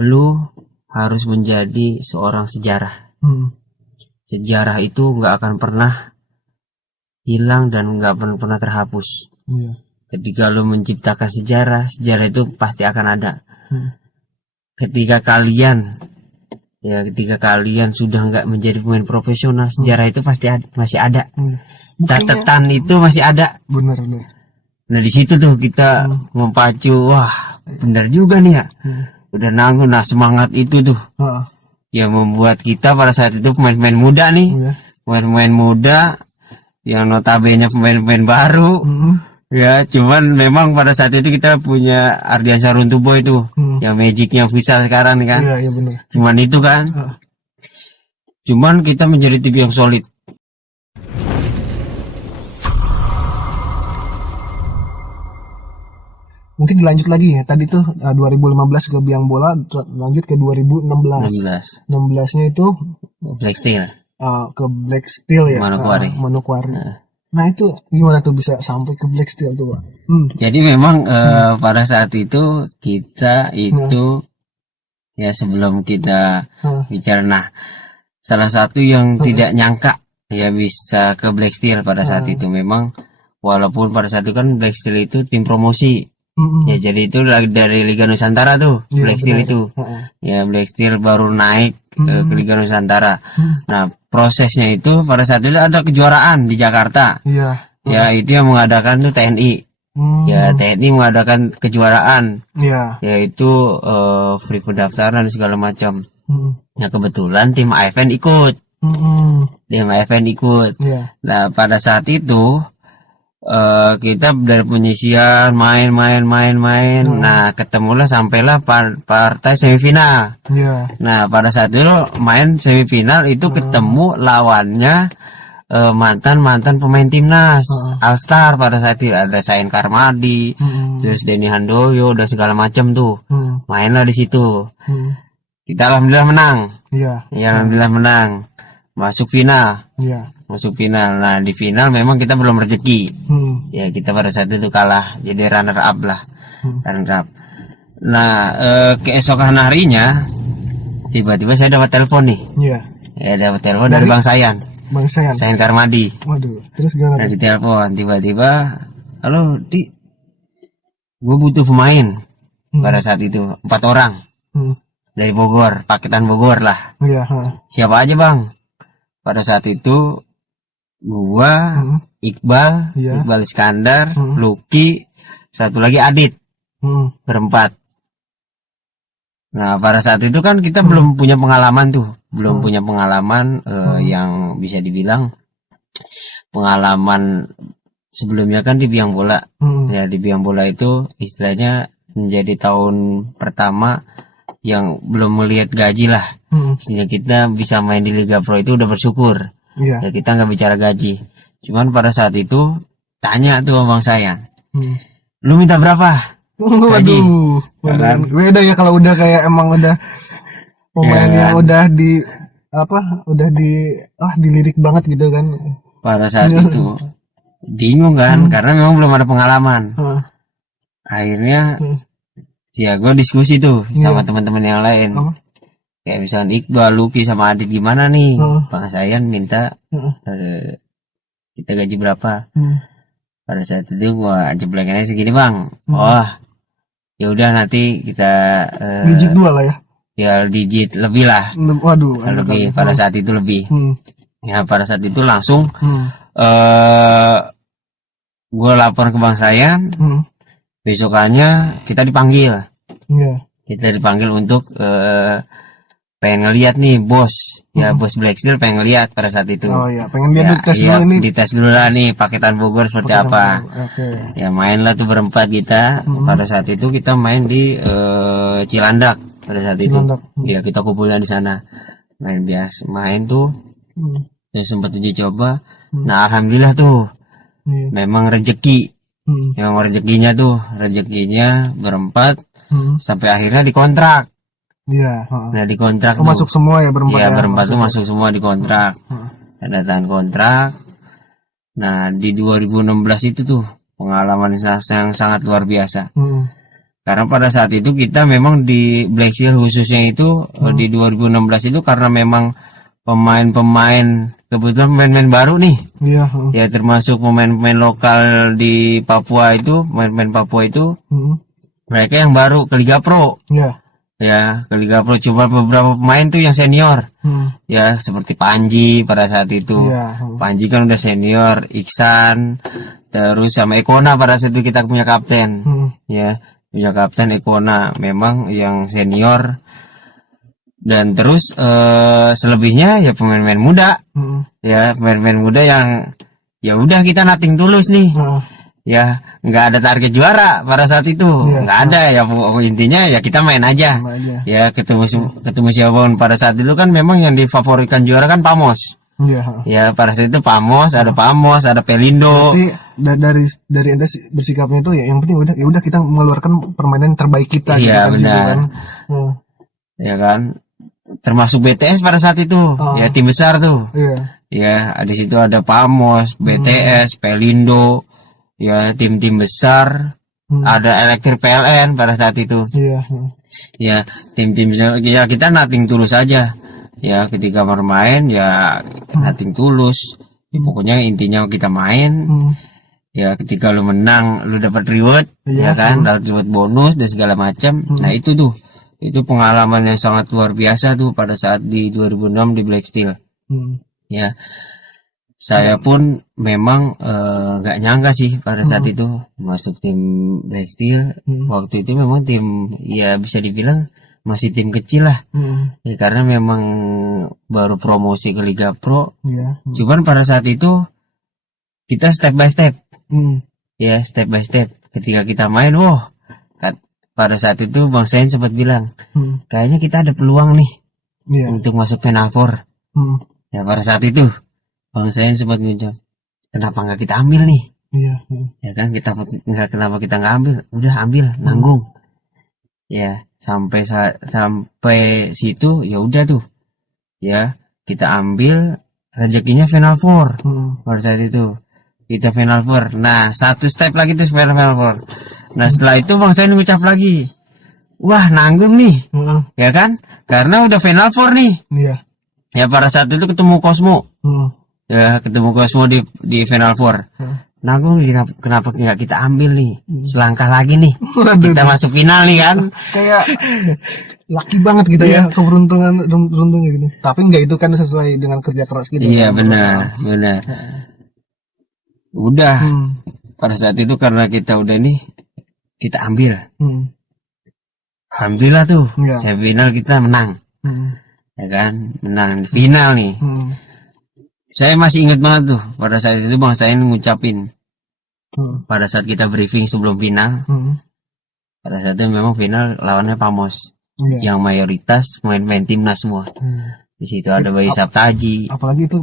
lu harus menjadi seorang sejarah. Sejarah itu nggak akan pernah hilang dan nggak akan pernah terhapus. Ketika lu menciptakan sejarah, sejarah itu pasti akan ada. Ketika kalian sudah nggak menjadi pemain profesional, sejarah itu pasti masih ada. Catatan itu masih ada. Benar. Nah di situ tuh kita memacu, wah benar juga nih ya. Udah nanggung, nah semangat itu tuh yang membuat kita pada saat itu pemain-pemain muda nih, pemain-pemain muda yang notabene pemain-pemain baru. Ya, cuman memang pada saat itu kita punya Ardiansyah Runtuboy itu, yang magicnya bisa sekarang kan. Iya benar. Cuman itu kan. Cuman kita menjadi tim yang solid. Mungkin dilanjut lagi ya. Tadi tuh 2015 ke Biang Bola, lanjut ke 2016. 16-nya itu Black Steel. Ke Black Steel ya. Manokwari. Nah itu gimana tuh bisa sampai ke Black Steel tuh, Pak? Jadi memang pada saat itu kita itu ya sebelum kita bicara, nah salah satu yang tidak nyangka ya bisa ke Black Steel pada saat itu, memang walaupun pada saat itu kan Black Steel itu tim promosi. Ya jadi itu dari Liga Nusantara tuh, Black Steel itu. Ya Black Steel baru naik ke Liga Nusantara. Nah prosesnya itu pada saat itu ada kejuaraan di Jakarta. Ya itu yang mengadakan tuh TNI. Ya TNI mengadakan kejuaraan. Yaitu free pendaftaran segala macam. Ya kebetulan tim AFN ikut. Nah pada saat itu kita dari penyisian main. Nah ketemulah sampailah partai semifinal. Nah pada saat itu main semifinal itu ketemu lawannya mantan pemain timnas All Star. Pada saat itu ada Sain Karmadi, terus Denny Handoyo dan segala macam tuh. Mainlah di situ. Kita alhamdulillah menang. Alhamdulillah menang. Masuk final. Nah di final memang kita belum rezeki. Ya kita pada saat itu kalah, jadi runner up lah. Nah keesokan harinya tiba-tiba saya dapat telepon nih. Ya dapat telepon dari Bang Sayan Karmadi. Terus gimana? Nah di telepon tiba-tiba, halo Di, gue butuh pemain. Pada saat itu 4 orang dari Bogor, paketan Bogor lah. Siapa aja Bang? Pada saat itu gua, Iqbal Iskandar, Lucky, satu lagi Adit, berempat. Nah pada saat itu kan kita belum punya pengalaman tuh, yang bisa dibilang pengalaman sebelumnya kan di Biang Bola. Ya di Biang Bola itu istilahnya menjadi tahun pertama yang belum melihat gaji lah. Sehingga kita bisa main di Liga Pro itu udah bersyukur. Ya kita nggak bicara gaji. Cuman pada saat itu tanya tuh Bang Sayan, lu minta berapa gaji? Beda ya kalau udah kayak emang udah pemain yang udah dilirik banget gitu kan. Pada saat itu bingung kan, karena memang belum ada pengalaman. Akhirnya gue diskusi tuh sama teman-teman yang lain. Kayak misalnya Iqbal, Lucky sama Adit, gimana nih? Bang Sayan minta kita gaji berapa? Pada saat itu gua jeblekin aja segini Bang. Ya udah nanti kita digit 2 lah ya. Ya digit lebih lah. Lebih pada saat itu lebih. Ya pada saat itu langsung gua lapor ke Bang Sayan. Besokannya kita dipanggil. Kita dipanggil untuk pengen ngeliat nih bos, ya bos Black Steel pengen ngeliat pada saat itu. Pengen dia dites dulu nih. Dites dulu lah nih paketan Bogor seperti apa. Ya main lah tuh berempat kita. Pada saat itu kita main di Cilandak pada saat itu. Ya kita kumpulnya di sana. Main biasa, main tuh. Ya sempat uji coba. Nah alhamdulillah tuh. Memang rezeki. Memang rezekinya berempat. Sampai akhirnya dikontrak. Nah di kontrak masuk semua ya berempat. Ya berempat tuh masuk semua di kontrak. Tanda tangan kontrak. Nah di 2016 itu tuh pengalaman yang sangat luar biasa. Karena pada saat itu kita memang di Black Steel khususnya itu di 2016 itu karena memang pemain-pemain kebetulan pemain-pemain baru nih. Iya. Ya termasuk pemain-pemain lokal di Papua itu, pemain-pemain Papua itu mereka yang baru ke Liga Pro. Iya. Ya, ke Liga Pro cuma beberapa pemain tuh yang senior. Ya, seperti Panji pada saat itu. Iya. Panji kan udah senior, Iksan, terus sama Ekona pada saat itu kita punya kapten. Ya, punya kapten Ekona memang yang senior. Dan terus selebihnya ya pemain-pemain muda. Ya, pemain-pemain muda yang ya udah kita nothing tulus nih. Ya, nggak ada target juara pada saat itu. Nggak ada ya, intinya ya kita main aja. Ya, ketemu siapapun pada saat itu kan memang yang difavoritkan juara kan Pamos. Ya, pada saat itu Pamos, ada Pelindo. Berarti dari ente bersikapnya itu ya yang penting udah kita mengeluarkan permainan terbaik kita. Iya, gitu benar. kan. Ya kan, termasuk BTS pada saat itu. Ya, tim besar tuh. Ya, di situ ada Pamos, BTS, Pelindo. Ya, tim-tim besar. Ada Elektrik PLN pada saat itu. Ya, tim-tim besar. Ya, kita nothing tulus aja. Ya, ketika bermain ya nothing tulus. Ya, pokoknya intinya kita main. Ya, ketika lu menang lu dapat reward, ya kan, dapat reward bonus dan segala macam. Nah, itu tuh. Itu pengalaman yang sangat luar biasa tuh pada saat di 2006 di Black Steel. Ya. Saya pun memang nggak nyangka sih pada saat itu masuk tim Black Steel. Waktu itu memang tim ya bisa dibilang masih tim kecil lah. Ya, karena memang baru promosi ke Liga Pro. Cuman pada saat itu kita step by step. Ya, step by step. Ketika kita main, pada saat itu Bang Sain sempat bilang, kayaknya kita ada peluang nih untuk masuk Final Four. Ya, pada saat itu Bang Sain sempat ngucap, kenapa nggak kita ambil nih? Ya kan, kenapa kita nggak ambil? Udah ambil, nanggung. Ya, sampai situ ya udah tuh. Ya, kita ambil, rezekinya Final Four. Pada saat itu kita Final Four. Nah, satu step lagi tuh Final Four. Nah, setelah itu Bang Sain ngucap lagi, wah nanggung nih. Ya kan, karena udah Final Four nih. Ya, pada saat itu ketemu Cosmo. Ya, ketemu Cosmo di Final Four. Nanggung nih, kenapa nggak kita ambil nih? Selangkah lagi nih. Kita masuk final nih kan. Kayak laki banget gitu ya, keberuntungan gitu. Tapi enggak, itu kan sesuai dengan kerja keras kita. Iya, benar. Udah. Pada saat itu karena kita udah nih, kita ambil. Alhamdulillah tuh, semifinal kita menang. Ya kan, menang final nih. Saya masih ingat banget tuh pada saat itu Bang Sain ngucapin pada saat kita briefing sebelum final. Pada saat itu memang final lawannya Pamos, yang mayoritas pemain-pemain timnas semua. Di situ ada Bayu Saptaji. Apalagi itu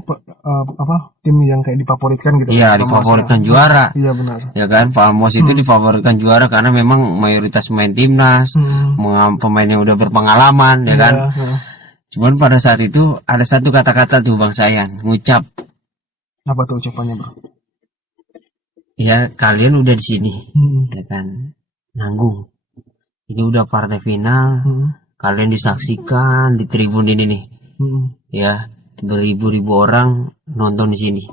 tim yang kayak difavoritkan gitu. Iya, difavoritkan juara. Iya, benar. Ya kan, Pamos itu difavoritkan juara karena memang mayoritas pemain timnas, pemain yang udah berpengalaman, ya kan. Cuman pada saat itu ada satu kata-kata tuh Bang Sayan ngucap. Apa tuh ucapannya, Bro? Ya, kalian udah di sini, ya kan, nanggung. Ini udah partai final, kalian disaksikan di tribun ini nih, ya, beribu-ribu orang nonton di sini.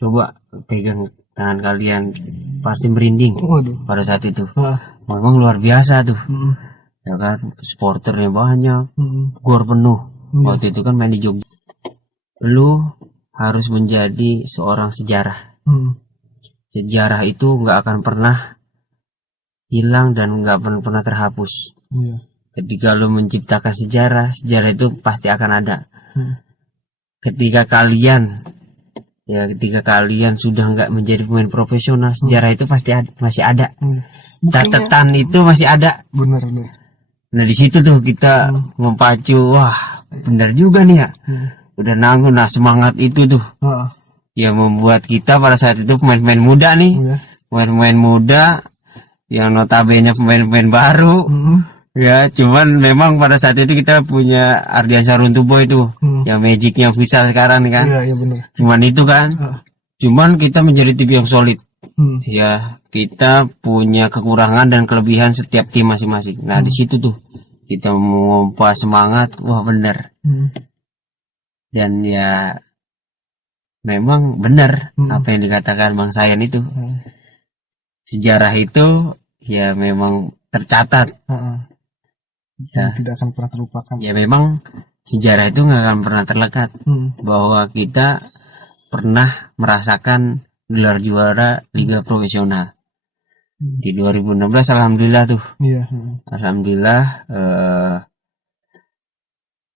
Coba pegang tangan kalian, pasti merinding. Pada saat itu, memang luar biasa tuh. Ya kan, supporternya banyak, gor penuh. Waktu itu kan main di Jogja. Lu harus menjadi seorang sejarah. Sejarah itu nggak akan pernah hilang dan nggak pernah terhapus. Ketika lu menciptakan sejarah, sejarah itu pasti akan ada. Ketika kalian sudah nggak menjadi pemain profesional, sejarah itu pasti masih ada. Catatan itu masih ada. Benar. Nah, di situ tuh kita memacu, wah benar juga nih ya. Udah nanggung. Nah, semangat itu tuh yang membuat kita pada saat itu pemain-pemain muda nih, pemain-pemain muda yang notabene pemain-pemain baru. Ya, cuman memang pada saat itu kita punya Ardiansyah Runtuboy itu, yang magicnya bisa sekarang nih kan. Iya, benar. Cuman itu kan, cuman kita menjadi tim yang solid. ya kita punya kekurangan dan kelebihan setiap tim masing-masing. Nah di situ tuh kita memompa semangat, wah bener. Dan ya memang benar apa yang dikatakan Bang Sayan itu. Sejarah itu ya memang tercatat. Ya, tidak akan pernah terlupakan. Ya memang sejarah itu nggak akan pernah terlekat bahwa kita pernah merasakan gelar juara Liga Profesional di 2016. Alhamdulillah tuh. Alhamdulillah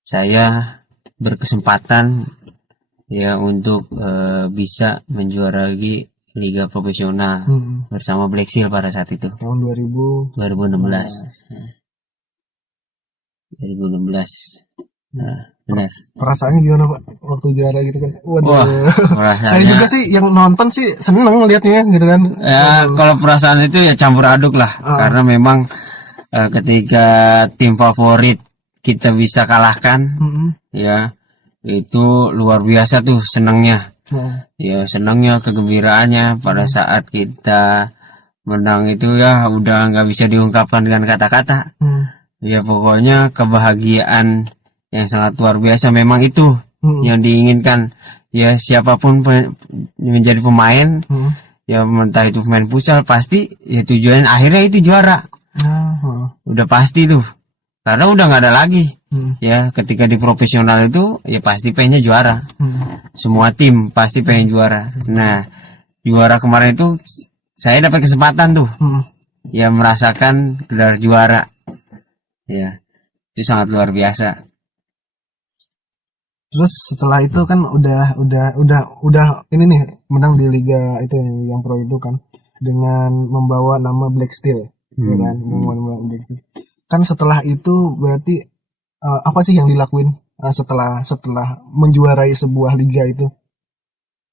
saya berkesempatan ya untuk bisa menjuarai Liga Profesional bersama Black Seal pada saat itu tahun 2016. 2016. Nah, benar. Perasaannya gimana Pak waktu juara gitu kan? Waduh. Wah, saya juga sih yang nonton sih seneng ngelihatnya gitu kan. Ya kalau perasaan itu ya campur aduk lah, karena memang ketika tim favorit kita bisa kalahkan, ya itu luar biasa tuh senangnya. Ya senangnya, kegembiraannya pada saat kita menang itu ya udah nggak bisa diungkapkan dengan kata-kata. Ya pokoknya kebahagiaan yang sangat luar biasa, memang itu yang diinginkan. Ya siapapun menjadi pemain, ya entah itu pemain futsal, pasti ya tujuan akhirnya itu juara. Udah pasti tuh, karena udah nggak ada lagi. Ya ketika di profesional itu ya pasti pengennya juara. Semua tim pasti pengen juara. Nah juara kemarin itu saya dapat kesempatan tuh ya merasakan gelar juara. Ya itu sangat luar biasa. Terus setelah itu kan udah ini nih menang di liga itu yang pro itu kan dengan membawa nama Black Steel, ya kan, membawa Black Steel. Kan setelah itu berarti apa sih yang dilakuin setelah menjuarai sebuah liga itu?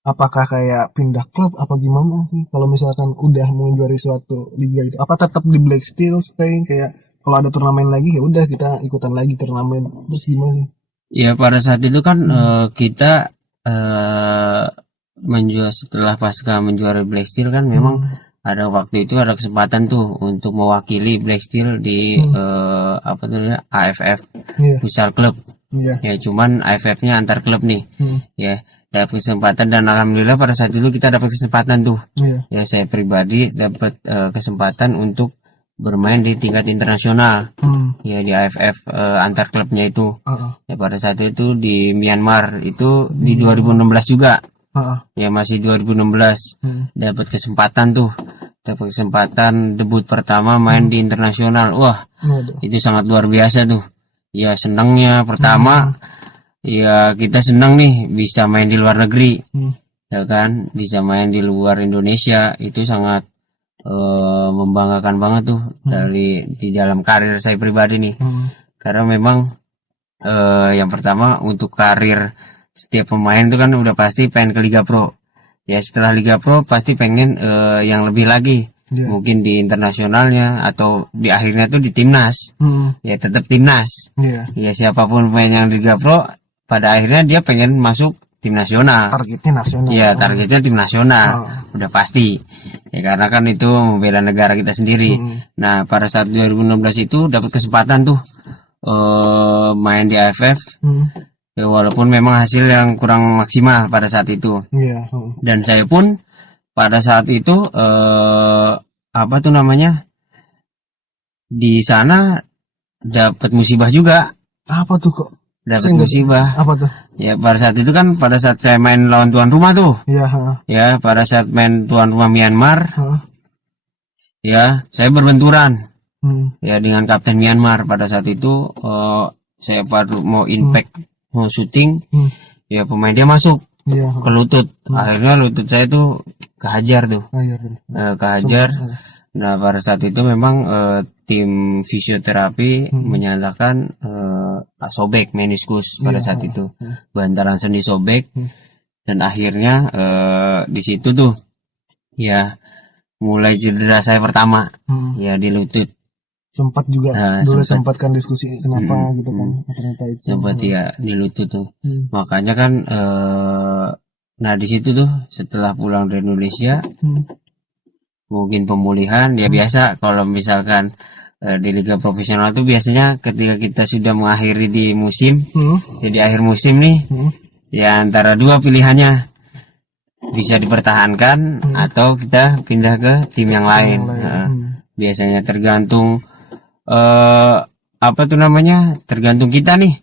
Apakah kayak pindah klub apa gimana sih? Kalau misalkan udah menjuarai suatu liga itu, apa tetap di Black Steel stay kayak kalau ada turnamen lagi ya udah kita ikutan lagi turnamen, terus gimana sih? Ya pada saat itu kan kita setelah pasca menjuarai Black Steel kan memang ada waktu itu ada kesempatan tuh untuk mewakili Black Steel di apa tuh AFF Futsal Club. Ya cuman AFF-nya antar klub nih. Ya dapat kesempatan dan alhamdulillah pada saat itu kita dapat kesempatan tuh. Ya saya pribadi dapat kesempatan untuk bermain di tingkat internasional. Ya di AFF antar klubnya itu. Ya pada saat itu di Myanmar itu di 2016 juga. Ya masih 2016 dapat kesempatan tuh. Dapat kesempatan debut pertama main di internasional. Wah, itu sangat luar biasa tuh. Ya senangnya pertama ya kita senang nih bisa main di luar negeri. Ya kan, bisa main di luar Indonesia, itu sangat membanggakan banget tuh di dalam karir saya pribadi nih. Karena memang yang pertama untuk karir setiap pemain itu kan udah pasti pengen ke Liga Pro. Ya setelah Liga Pro pasti pengen yang lebih lagi. Mungkin di internasionalnya atau di akhirnya tuh di timnas. Ya tetap timnas. Ya siapapun pemain yang di Liga Pro pada akhirnya dia pengen masuk tim nasional. Targetnya nasional. Ya targetnya tim nasional. Udah pasti. Ya karena kan itu membela negara kita sendiri. Nah pada saat 2016 itu dapat kesempatan tuh main di AFF. Ya, walaupun memang hasil yang kurang maksimal pada saat itu. Dan saya pun pada saat itu apa tuh namanya, di sana dapat musibah juga. Apa tuh kok? Dapat musibah. Apa tuh? Ya pada saat itu kan pada saat saya main lawan tuan rumah tuh. Ya pada saat main tuan rumah Myanmar. Ya saya berbenturan. Ya dengan kapten Myanmar pada saat itu saya baru mau impact mau syuting. Ya pemain dia masuk ke lutut. Akhirnya lutut saya tuh kehajar tuh. Kehajar. Nah pada saat itu memang tim fisioterapi menyatakan sobek meniskus pada saat itu, bantalan sendi sobek. Dan akhirnya di situ tuh ya mulai cedera saya pertama ya di lutut. Sempat juga dulu sempatkan diskusi kenapa gitu kan ternyata itu sempat ya di lutut tuh. Makanya kan nah di situ tuh setelah pulang dari Indonesia mungkin pemulihan ya biasa kalau misalkan di liga profesional tuh biasanya ketika kita sudah mengakhiri di musim, jadi akhir musim nih, ya antara dua pilihannya bisa dipertahankan atau kita pindah ke tim yang lain. Biasanya tergantung apa tuh namanya, tergantung kita nih,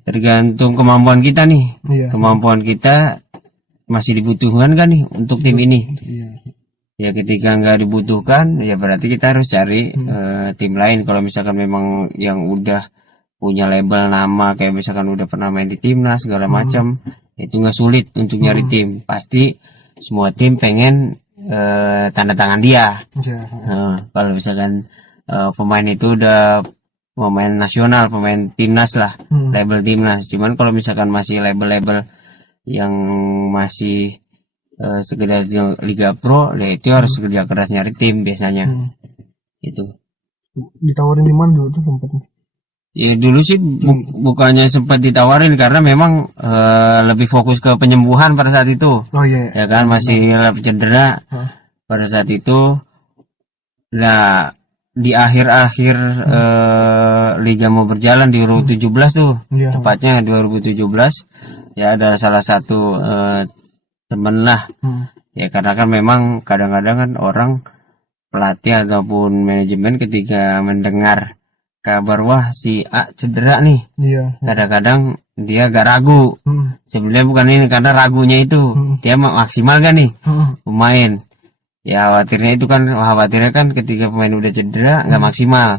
tergantung kemampuan kita nih, kemampuan kita masih dibutuhkan kan nih untuk tim ini. Ya ketika nggak dibutuhkan ya berarti kita harus cari tim lain. Kalau misalkan memang yang udah punya label nama kayak misalkan udah pernah main di timnas segala macam, itu nggak sulit untuk nyari tim. Pasti semua tim pengen tanda tangan dia. Kalau misalkan pemain itu udah pemain nasional, pemain timnas lah, label timnas. Cuman kalau misalkan masih label-label yang masih sekedar Liga Pro, ya itu harus kerja keras nyari tim biasanya. Itu. Ditawarin di mana dulu tuh sempatnya? Ya dulu sih bukannya sempat ditawarin karena memang lebih fokus ke penyembuhan pada saat itu. Ya kan masih cedera pada saat itu. Nah di akhir-akhir liga mau berjalan di 2017 tuh, tepatnya 2017 ya ada salah satu temen lah, ya karena kan memang kadang-kadang kan orang pelatih ataupun manajemen ketika mendengar kabar wah si A cedera nih, kadang-kadang dia agak ragu. Sebenarnya bukan ini karena ragunya itu dia maksimal kan nih pemain. Ya khawatirnya kan ketika pemain udah cedera nggak maksimal.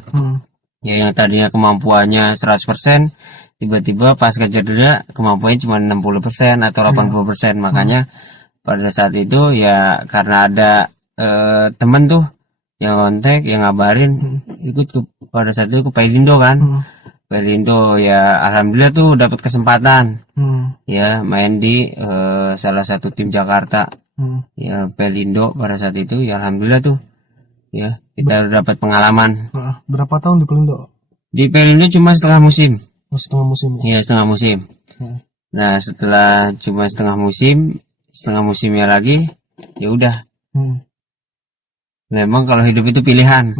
Ya yang tadinya kemampuannya 100%, tiba-tiba pas cedera kemampuannya cuma 60% atau 80%. Makanya pada saat itu ya karena ada temen tuh yang kontak, yang ngabarin ikut pada saat itu ke Pelindo kan. Pelindo ya alhamdulillah tuh dapat kesempatan ya main di salah satu tim Jakarta. Ya Pelindo pada saat itu ya alhamdulillah tuh ya kita dapat pengalaman. Berapa tahun di Pelindo? Di Pelindo cuma setengah musim. Setengah musim. Iya setengah musim. Nah setelah cuma setengah musimnya lagi ya udah. Memang kalau hidup itu pilihan.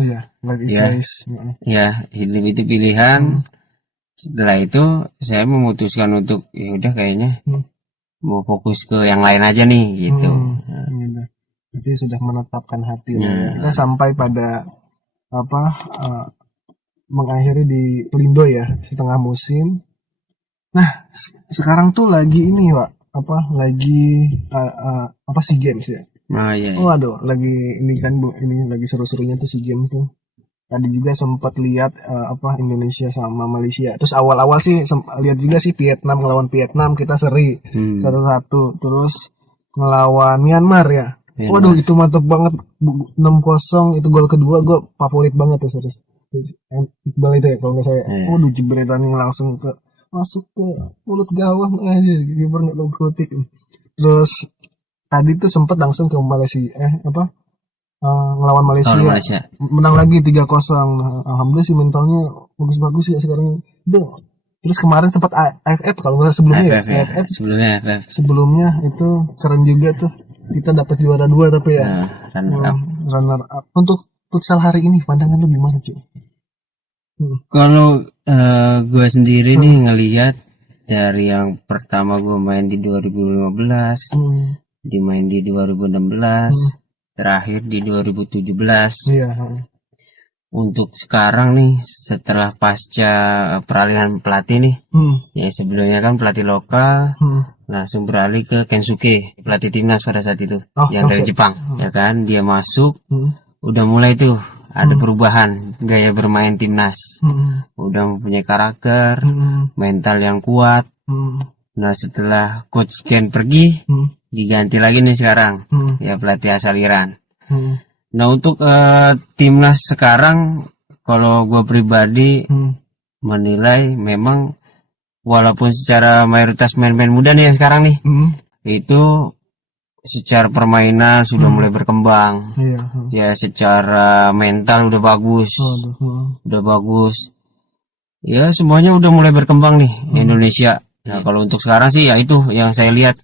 Ya hidup itu pilihan. Setelah itu saya memutuskan untuk ya udah kayaknya mau fokus ke yang lain aja nih gitu. Jadi sudah menetapkan hati. Kita sampai pada mengakhiri di Pelindo ya setengah musim. Nah sekarang tuh lagi ini lagi SEA Games ya. Waduh lagi ini kan ini lagi seru-serunya tuh SEA Games tuh. Tadi juga sempat lihat Indonesia sama Malaysia. Terus awal-awal sih lihat juga sih Vietnam ngelawan Vietnam kita seri 1-1. Terus ngelawan Myanmar ya. Waduh itu mantep banget 6-0 itu gol kedua gue favorit banget tuh serius. Iqbal itu ya kalau nggak saya. Waduh jebretan yang langsung masuk ke mulut gawang aja kiper nggak lompat. Terus tadi tuh sempat langsung ke Malaysia ngelawan Malaysia. Menang lagi 3-0. Nah, alhamdulillah sih mentalnya bagus-bagus ya sekarang itu. Terus kemarin sempat AFF kalau nggak sebelumnya sebelumnya itu keren juga tuh kita dapat juara 2 tapi ya runner up. Untuk futsal hari ini pandangan lu gimana cuy? Kalau gue sendiri nih ngelihat dari yang pertama gue main di 2015, dimain di 2016, terakhir di 2017. Untuk sekarang nih setelah pasca peralihan pelatih nih, ya sebelumnya kan pelatih lokal, langsung beralih ke Kensuke, pelatih timnas pada saat itu, yang dari Jepang, ya kan dia masuk, udah mulai tuh ada perubahan gaya bermain timnas, udah mempunyai karakter, mental yang kuat. Nah setelah coach Ken pergi, diganti lagi nih sekarang, ya pelatih asal Iran. Nah untuk timnas sekarang, kalau gue pribadi menilai memang walaupun secara mayoritas main-main muda nih yang sekarang nih, itu secara permainan sudah mulai berkembang, ya secara mental udah bagus, ya semuanya udah mulai berkembang nih Indonesia. Nah kalau untuk sekarang sih ya itu yang saya lihat,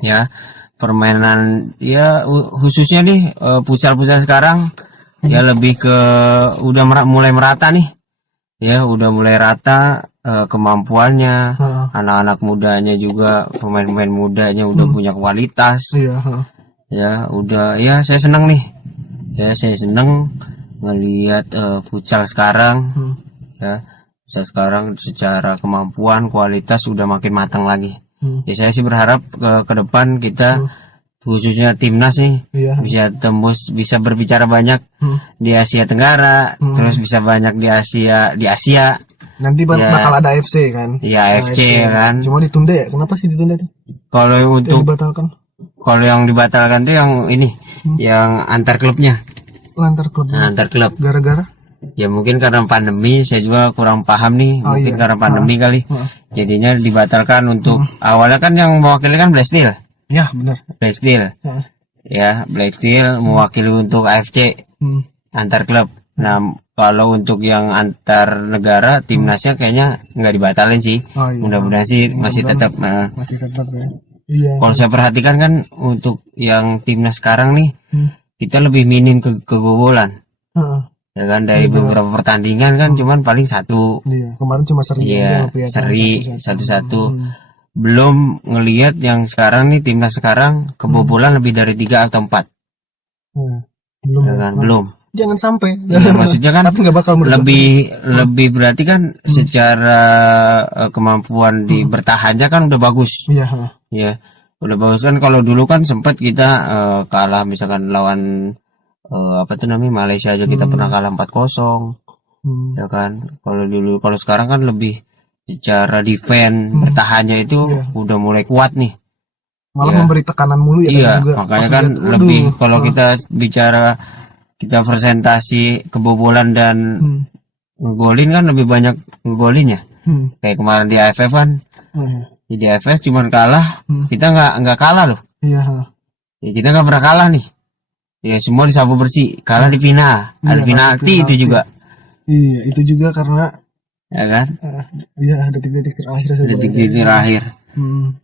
ya permainan ya khususnya nih futsal sekarang ya lebih ke udah mulai merata nih. Ya udah mulai rata kemampuannya, anak-anak mudanya juga, pemain-pemain mudanya udah punya kualitas. Iya. Ya udah, ya saya senang nih. Ya saya senang ngelihat futsal sekarang. Ya futsal sekarang secara kemampuan, kualitas udah makin matang lagi. Ya saya sih berharap ke depan kita khususnya timnas nih bisa tembus, bisa berbicara banyak di Asia Tenggara, terus bisa banyak di Asia. Nanti bakal ada AFC kan? Iya, AFC kan. Cuma ditunda ya? Kenapa sih ditunda tuh? Kalau untuk dibatalkan? Kalau yang dibatalkan tuh yang ini, yang antar klubnya. Antar klub. Antar klub. Gara-gara? Ya mungkin karena pandemi, saya juga kurang paham nih. Mungkin karena pandemi kali. Jadinya dibatalkan untuk awalnya kan yang mewakili kan Black Steel. Ya benar. Black Steel. Ya Black Steel mewakili untuk AFC antar klub. Nah kalau untuk yang antar negara timnasnya kayaknya nggak dibatalin sih. Mudah-mudahan sih masih tetap. Masih tetap ya. Iya. Kalau saya perhatikan kan untuk yang timnas sekarang nih kita lebih minim kebobolan. Ya kan dari beberapa pertandingan kan cuman paling satu. Iya, kemarin cuma seri. Iya, seri satu-satu. Belum ngelihat yang sekarang nih timnas sekarang kebobolan lebih dari 3 atau 4. Belum. Ya kan? Belum. Jangan sampai. Ya, maksudnya kan tapi nggak bakal lebih berarti kan secara kemampuan di bertahannya kan udah bagus. Iya. Ya, udah bagus kan. Kalau dulu kan sempat kita kalah misalkan lawan apa tuh namanya Malaysia aja kita pernah kalah 4-0. Ya kan. Kalau sekarang kan lebih secara defense bertahannya itu udah mulai kuat nih. Malah memberi tekanan mulu ya. Iya, juga makanya kan lebih kalau kita bicara kita presentasi kebobolan dan ngegolin kan lebih banyak ngegolinnya. Kayak kemarin di AFF kan. Di AFF cuman kalah, kita nggak kalah loh. Iya. Ya, kita nggak pernah kalah nih. Ya semua disapu bersih, kalah di final, ada penalti itu juga. Iya, itu juga karena ya kan? Iya, detik-detik terakhir. Detik-detik terakhir.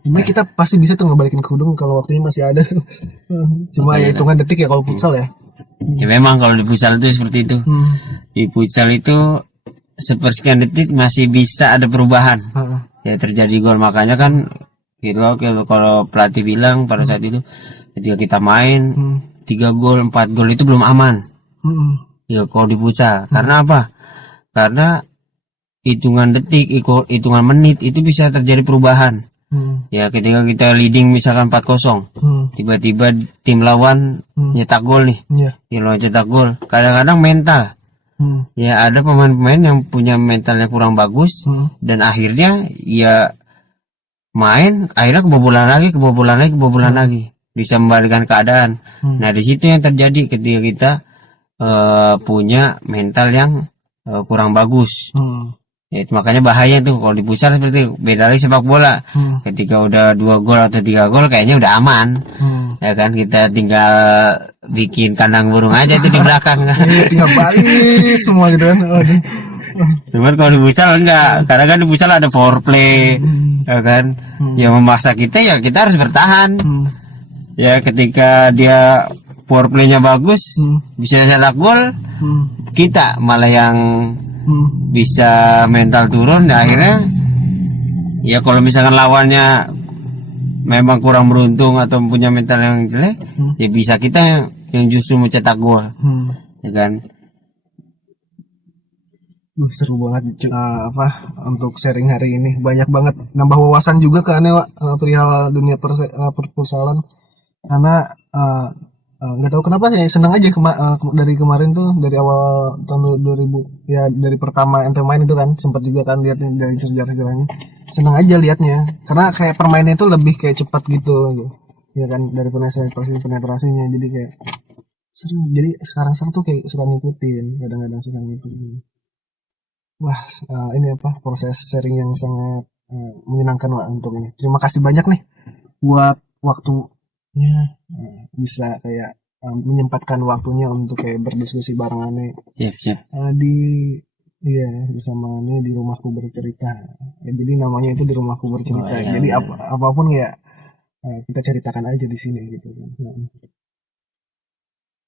Ini kita pasti bisa tuh ngebalikin kerudung kalau waktunya masih ada. Cuma ya hitungan detik ya kalau futsal ya. Ya memang kalau di futsal itu seperti itu. Di futsal itu sepersekian detik masih bisa ada perubahan. Ya terjadi gol, makanya kan gitu kalau pelatih bilang pada saat itu ketika kita main 3 gol 4 gol itu belum aman. Ya kalau di futsal. Karena apa? Karena hitungan detik, hitungan menit itu bisa terjadi perubahan. Ya ketika kita leading misalkan 4-0, tiba-tiba tim lawan nyetak gol nih. Tim lawan cetak gol. Kadang-kadang mental. Ya ada pemain-pemain yang punya mentalnya kurang bagus dan akhirnya ya main akhirnya kebobolan lagi. Bisa membalikan keadaan. Nah di situ yang terjadi ketika kita punya mental yang kurang bagus. Ya, itu makanya bahaya tuh kalau di futsal seperti itu. Beda lagi sepak bola. Ketika udah 2 gol atau 3 gol kayaknya udah aman. Ya kan kita tinggal bikin kandang burung aja tuh di belakang. Tinggal balik semua gitu kan. Cuman kalau di futsal enggak. Karena kan di futsal ada power play. Ya kan. Yang memaksa kita ya kita harus bertahan. Ya ketika dia power play-nya bagus, bisa cetak gol, kita malah yang bisa mental turun. Nah, akhirnya ya kalau misalkan lawannya memang kurang beruntung atau punya mental yang jelek, ya bisa kita yang justru mencetak gol. Ya kan. Seru banget untuk sharing hari ini, banyak banget nambah wawasan juga ke aneh perihal dunia perpursalan. Karena nggak tahu kenapa ya senang aja dari kemarin tuh, dari awal tahun 2000 ya, dari pertama ente main itu kan sempat juga kan lihat dari sejarah-sejarahnya, senang aja liatnya karena kayak permainnya itu lebih kayak cepat gitu ya kan, dari penetrasinya jadi kayak seru. Jadi sekarang tuh kayak suka ngikutin, kadang-kadang suka ngikutin. Wah, ini proses sharing yang sangat menyenangkan untuk ini. Terima kasih banyak nih buat waktunya, bisa kayak menyempatkan waktunya untuk kayak berdiskusi bareng Ane. Siap. Bersama Ane di Rumahku Bercerita. Ya, jadi namanya itu di Rumahku Bercerita. Jadi apapun ya kita ceritakan aja di sini gitu kan.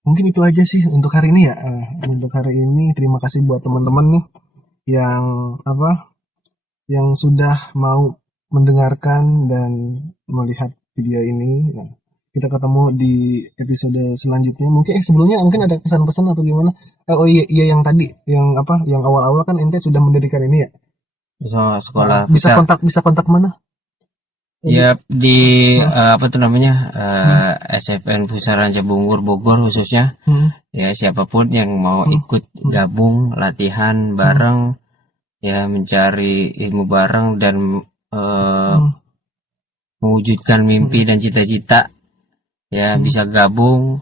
Mungkin itu aja sih untuk hari ini ya. Untuk hari ini terima kasih buat teman-teman nih yang yang sudah mau mendengarkan dan melihat video ini. Nah, kita ketemu di episode selanjutnya. Mungkin sebelumnya mungkin ada pesan-pesan atau gimana? Oh iya yang tadi yang yang awal-awal kan ente sudah mendirikan ini ya. Sekolah Bisa futsal. bisa kontak mana? Ya di apa tuh namanya SFN Pusat Ranca Bungur Bogor khususnya. Ya siapapun yang mau ikut gabung latihan bareng, ya mencari ilmu bareng dan mewujudkan mimpi dan cita-cita, ya bisa gabung.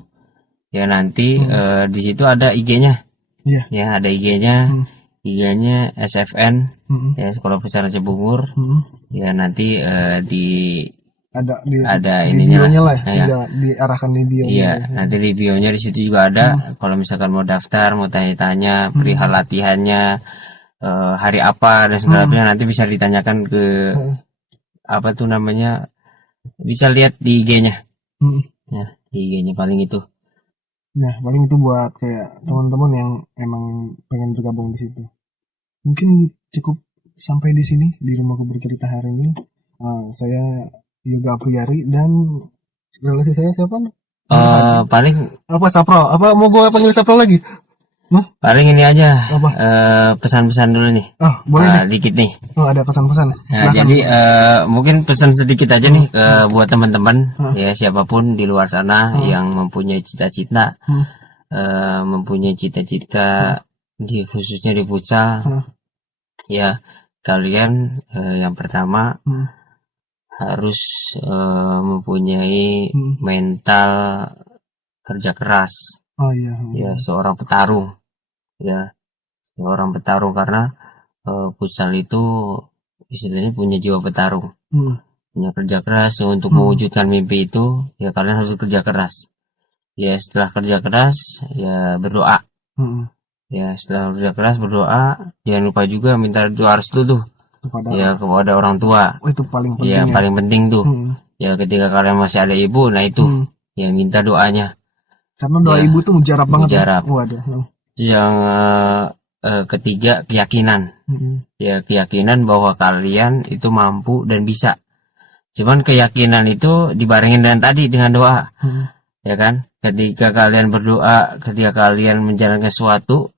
Ya nanti di situ ada IG-nya. Iya. Ya ada IG-nya. IG-nya SFN ya Sekolah Pusat Ranca Bungur. Ya nanti ada ininya bionya lah ya. Diarahkan di bio. Iya, nanti di bionya di situ juga ada. Kalau misalkan mau daftar, mau tanya-tanya perihal latihannya, hari apa dan segala nanti bisa ditanyakan ke apa tuh namanya, bisa lihat di IG-nya. Ya, di IG-nya paling itu. Nah, paling itu buat kayak teman-teman yang emang pengen bergabung di situ. Mungkin cukup sampai di sini di Rumahku Bercerita hari ini. Saya Yoga Apriyari dan relasi saya siapa? Paling apa Sapro? Apa mau gue panggil Sapro lagi? Paling ini aja. Pesan-pesan dulu nih. Oh, boleh nih. Dikit nih. Oh, ada pesan-pesan. Nah, jadi mungkin pesan sedikit aja nih buat teman-teman ya siapapun di luar sana yang mempunyai cita-cita, mempunyai cita-cita di khususnya di futsal. Ya, kalian yang pertama harus mempunyai mental kerja keras. Ya, seorang petarung. Ya, seorang petarung karena futsal itu istilahnya punya jiwa petarung. Punya kerja keras untuk mewujudkan mimpi itu. Ya, kalian harus kerja keras. Ya, setelah kerja keras, ya berdoa. Ya, setelah kerja keras berdoa, jangan lupa juga minta doa restu tuh. Kepada orang tua. Itu paling penting. Ya, paling penting tuh. Ya, ketika kalian masih ada ibu, nah itu ya minta doanya. Karena doa ibu tuh mujarab banget. Mujarab. Yang ketiga, keyakinan. Ya, keyakinan bahwa kalian itu mampu dan bisa. Cuman keyakinan itu dibarengin dengan doa. Ya kan? Ketika kalian berdoa, ketika kalian menjalankan sesuatu,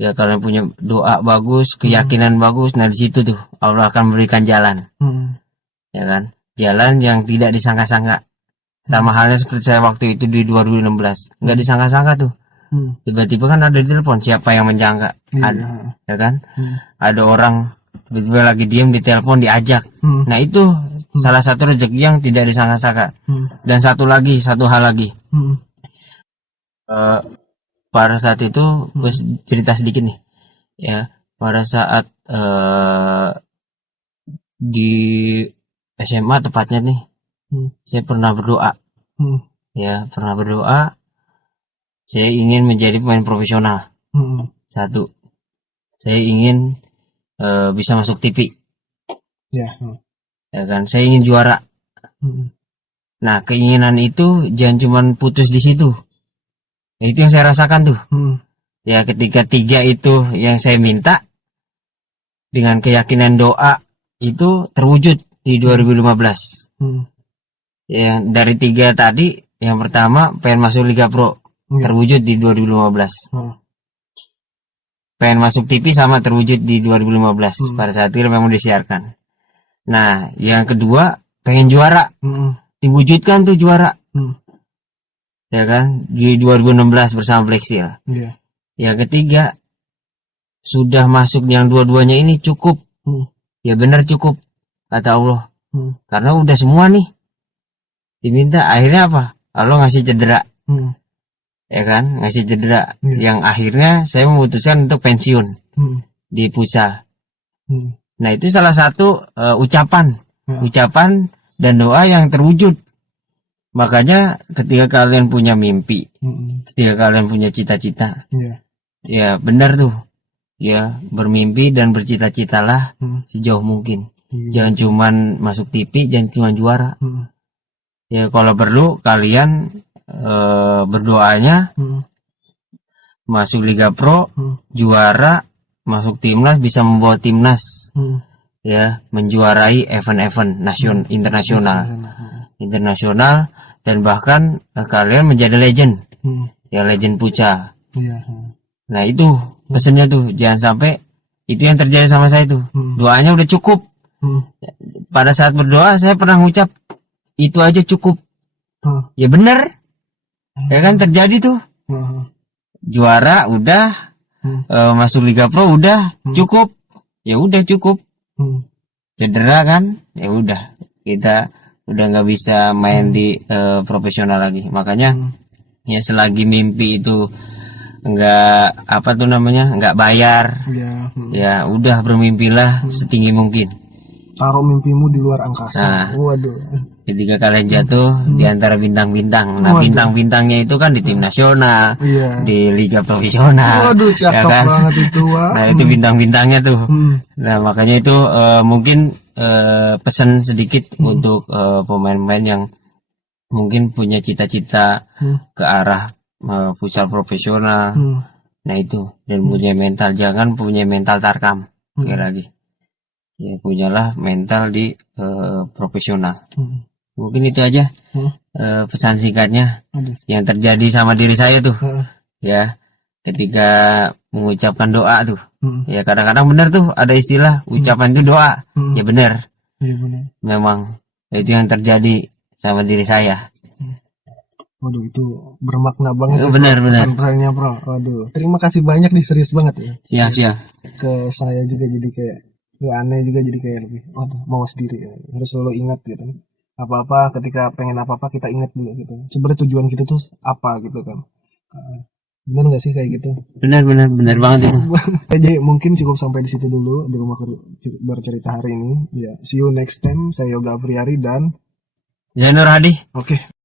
ya kalian punya doa bagus, keyakinan bagus, nah di situ tuh Allah akan memberikan jalan. Ya kan? Jalan yang tidak disangka-sangka. Sama halnya seperti saya waktu itu di 2016, nggak disangka-sangka tuh. Tiba-tiba kan ada di telepon, siapa yang menyangka? Ada, ya kan? Ada orang tiba-tiba lagi diem di telepon diajak. Nah itu salah satu rezeki yang tidak disangka-sangka. Dan satu hal lagi. Pada saat itu gue cerita sedikit nih. Ya, pada saat di SMA tepatnya nih. Saya pernah berdoa. Ya, pernah berdoa. Saya ingin menjadi pemain profesional. Satu. Saya ingin bisa masuk TV. Ya kan, saya ingin juara. Nah, keinginan itu jangan cuma putus di situ. Ya, itu yang saya rasakan tuh. Ya, ketika 3 itu yang saya minta dengan keyakinan doa itu terwujud di 2015. Yang dari 3 tadi, yang pertama pengen masuk Liga Pro, terwujud di 2015. Pengen masuk TV sama terwujud di 2015. Pada saat itu memang disiarkan. Nah, yang kedua pengen juara, diwujudkan tuh juara. Ya kan, di 2016 bersama Black Steel. Yang ketiga sudah masuk yang dua-duanya ini cukup. Ya benar cukup, kata Allah. Karena udah semua nih diminta, akhirnya apa? Allah ngasih cedera. Ya kan, ngasih cedera. Yang akhirnya saya memutuskan untuk pensiun di futsal. Nah, itu salah satu ucapan dan doa yang terwujud. Makanya ketika kalian punya mimpi, ketika kalian punya cita-cita, ya benar tuh. Ya, bermimpi dan bercita-citalah sejauh mungkin. Jangan cuman masuk TV, jangan cuma juara. Ya kalau perlu kalian berdoanya masuk Liga Pro, juara, masuk timnas, bisa membawa timnas ya menjuarai event-event internasional dan bahkan kalian menjadi legend ya, legend Puca. Nah itu pesannya tuh, jangan sampai itu yang terjadi sama saya tuh. Doanya udah cukup. Pada saat berdoa saya pernah ngucap itu aja cukup. Ya bener ya kan, terjadi tuh. Juara udah, masuk Liga Pro udah, cukup. Ya udah cukup. Cedera kan, ya udah kita udah nggak bisa main di profesional lagi. Makanya ya selagi mimpi itu nggak apa tuh namanya, nggak bayar, ya udah bermimpilah setinggi mungkin. Taruh mimpimu di luar angkasa. Waduh. Ketika kalian jatuh di antara bintang-bintang. Nah, bintang-bintangnya itu kan di tim nasional, di liga profesional. Waduh, cakep ya kan? banget itu. Nah, itu bintang-bintangnya tuh. Nah, makanya itu mungkin pesan sedikit untuk pemain-pemain yang mungkin punya cita-cita ke arah futsal profesional. Nah, itu, dan punya mental, jangan punya mental tarkam. Sekali lagi. Ya, punyalah mental di profesional. Mungkin itu aja pesan singkatnya yang terjadi sama diri saya tuh. Ya, ketika mengucapkan doa tuh. Ya kadang-kadang benar tuh ada istilah ucapan itu doa. Ya benar. Memang itu yang terjadi sama diri saya. Waduh, itu bermakna banget. Benar. Pesan-pesannya, Bro. Waduh, terima kasih banyak nih, serius banget ya. Siap. Ke saya juga jadi kayak aneh juga, jadi kayak lebih mau sendiri ya. Harus selalu ingat gitu. Apa-apa ketika pengen apa-apa kita ingat dulu gitu. Sebenarnya tujuan kita tuh apa gitu kan. Benar nggak sih kayak gitu? Benar banget itu. Jadi mungkin cukup sampai di situ dulu di rumah bercerita hari ini. Ya, see you next time. Saya Yoga Afriari dan Zainur Hadi. Oke.